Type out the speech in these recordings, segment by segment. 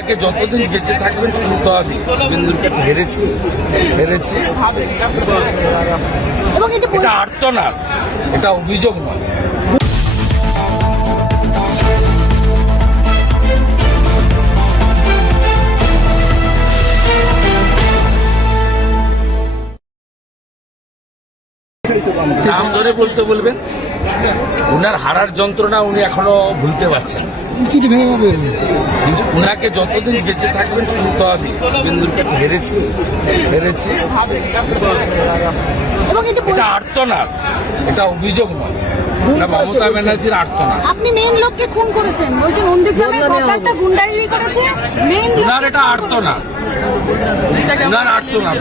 উনাকে যতদিন বেঁচে থাকবেন শুনতে হবে শুভেন্দুর কাছে হেরেছি হেরেছি। এটা আর্তনাদ এটা অভিযোগ নয়। নাম ধরে বলতে বলবেন? উনার হারার যন্ত্রণা উনি এখনও ভুলতে পারছেন কিন্তু উনাকে যতদিন বেঁচে থাকবেন শুনতে হবে। শুভেন্দুর কাছে হেরেছি হেরেছি। এটা আর্তনাদ। এটা অভিযোগ নয়। মমতা ব্যানার্জির আপনি মেইন লোককে খুন করেছেন। বলছেন নন্দীগ্রামের সরকারটা গুন্ডাগিরি করেছে। মেইন এটা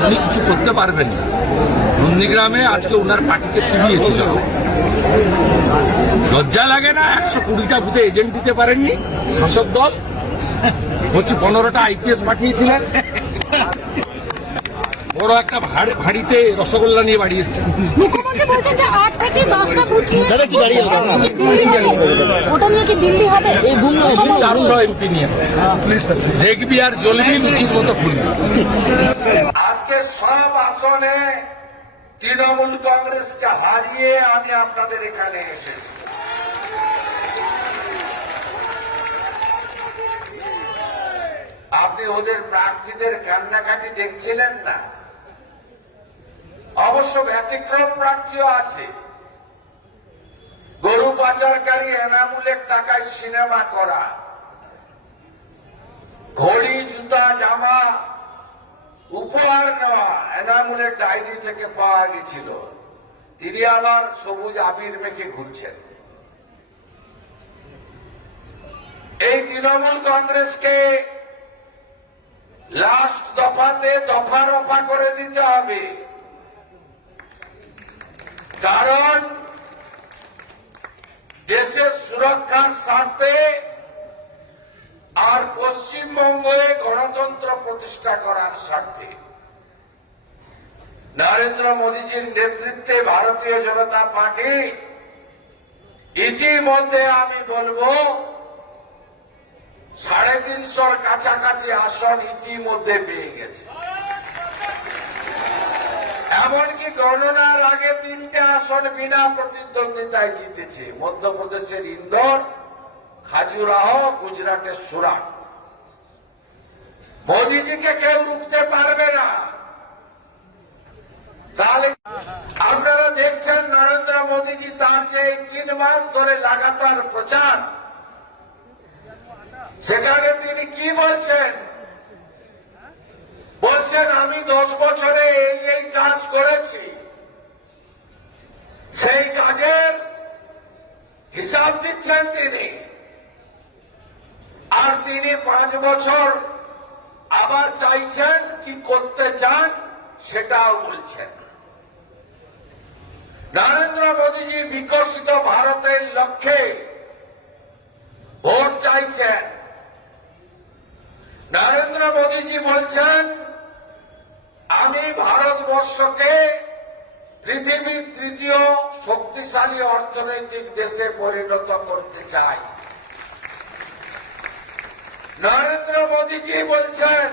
উনি কিছু করতে পারবেন না। নন্দীগ্রামে আজকে উনার পার্টিকে চুরিয়েছিল লজ্জা লাগে না? একশো কুড়িটা বুথে এজেন্ট দিতে পারেননি? শাসক দল? হচ্ছে পনেরোটা আইপিএস পাঠিয়েছিলেন। বড় একটা ভাড়- ভাড়িতে রসগোল্লা নিয়ে বাড়ি বলছেন যে আট থেকে দশটা বুথ নিয়ে? ওটা নিয়ে কি দিল্লি হবে? এই চারশো এমপি নিয়ে। দেখবি আর জ্বলবি লুচির মতো আজকে সব আসনে তৃণমূল কংগ্রেসকে হারিয়ে আমি আপনাদের এখানে এসেছি। আপনি ওদের প্রার্থীদের কান্নাকাটি দেখছিলেন না? অবশ্য ব্যতিক্রম প্রার্থীও আছে। গরু পাচারকারী এনামুলের টাকায় সিনেমা করা। ঘড়ি, জুতা, জামা উপহার নেওয়া এনামুলের ডায়েরি থেকে পাওয়া গেছিল। তিনি আবার সবুজ আবির মেখে ঘুরছেন। এই তৃণমূল কংগ্রেসকে লাস্ট দফাতে দফা রফা করে দিতে হবে। কারণ দেশের সুরক্ষার স্বার্থে আর পশ্চিমবঙ্গে গণতন্ত্র প্রতিষ্ঠা করার স্বার্থে নরেন্দ্র মোদীজির নেতৃত্বে ভারতীয় জনতা পার্টি, ইতিমধ্যে আমি বলব, সাড়ে তিনশোর কাছাকাছি আসন ইতিমধ্যে পেয়ে গেছে। এমনকি গণনার আগে তিনটে আসন বিনা প্রতিদ্বন্দ্বিতায় জিতেছে। মধ্যপ্রদেশের ইন্দোর খাজুরাহ গুজরাটের সুরাট। মোদিজিকে কেউ রুখতে পারবে না। তাহলে আপনারা দেখছেন নরেন্দ্র মোদীজি তার যে তিন মাস ধরে লাগাতার প্রচার, সেখানে তিনি কি বলছেন? বলছেন, আমি দশ করেছি, সেই কাজের হিসাব দিচ্ছেন তিনি। আর তিনি পাঁচ বছর আবার চাইছেন কি করতে চান সেটাও বলছেন। নরেন্দ্র মোদীজি বিকশিত ভারতের লক্ষ্যে ভোট চাইছেন। নরেন্দ্র মোদীজি বলছেন আমি ভারতবর্ষকে পৃথিবীর তৃতীয় শক্তিশালী অর্থনৈতিক দেশে পরিণত করতে চাই। নরেন্দ্র মোদীজি বলছেন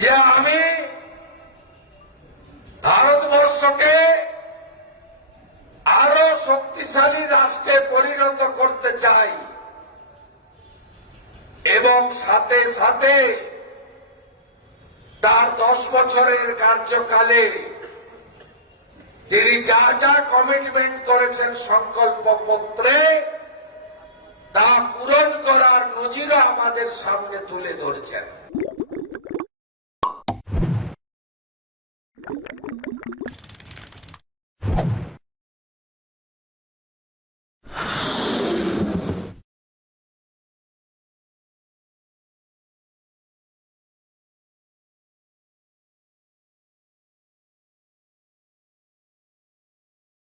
যে আমি ভারতবর্ষকে আরও শক্তিশালী রাষ্ট্রে পরিণত করতে চাই এবং সাথে সাথে তার দশ বছরের কার্যকালে তিনি যা যা কমিটমেন্ট করেছেন সংকল্প পত্রে তা পূরণ করার নজিরও আমাদের সামনে তুলে ধরছেন।